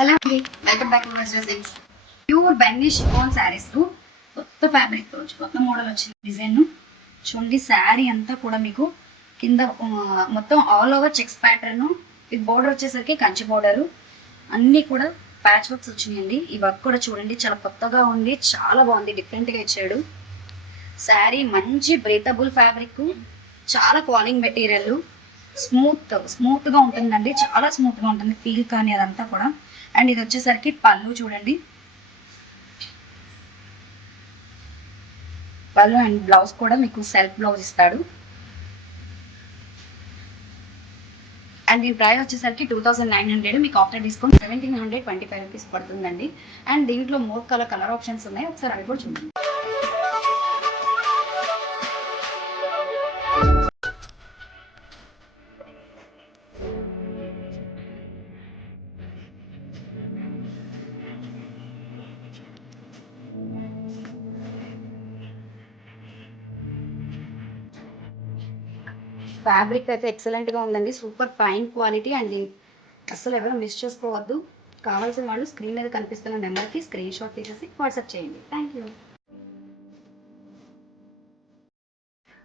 Hello అండి, welcome back to dressings. Pure బెంగీ chiffon saris కొత్త ఫ్యాబ్రిక్ కొత్త మోడల్ వచ్చిన డిజైన్ చూడండి. శారీ అంతా కూడా మీకు కింద మొత్తం ఆల్ ఓవర్ చెక్స్ ప్యాటర్న్, ఈ బోర్డర్ వచ్చేసరికి కంచి బోర్డర్, అన్నీ కూడా ప్యాచ్ వర్క్స్ వచ్చినాయండి. ఈ వర్క్ కూడా చూడండి చాలా కొత్తగా ఉంది, చాలా బాగుంది, డిఫరెంట్గా ఇచ్చాడు. శారీ మంచి బ్రీతబుల్ ఫ్యాబ్రిక్, చాలా క్వాలింగ్ మెటీరియల్, స్మూత్గా ఉంటుందండి, చాలా స్మూత్గా ఉంటుంది ఫీల్ కానీ అదంతా కూడా. అండ్ ఇది వచ్చేసరికి పళ్ళు చూడండి, పళ్ళు అండ్ బ్లౌజ్ కూడా మీకు సెల్ఫ్ బ్లౌజ్ ఇస్తాడు. అండ్ దీని ప్రైస్ వచ్చేసరికి 2900, మీకు ఆఫ్టర్ డిస్కౌంట్ 1725 రూపీస్ పడుతుందండి. అండ్ దీంట్లో మోర్ కలర్ ఆప్షన్స్ ఉన్నాయి, ఒకసారి అవి కూడా చూడండి. ఫ్యాబ్రిక్ అయితే ఎక్సలెంట్గా ఉందండి, సూపర్ ఫైన్ క్వాలిటీ. అండ్ అసలు ఎవరు మిస్ చేసుకోవద్దు. కావాల్సిన వాళ్ళు స్క్రీన్ మీద కనిపిస్తున్న నెంబర్కి స్క్రీన్ షాట్ తీసేసి వాట్సాప్ చేయండి. Thank you.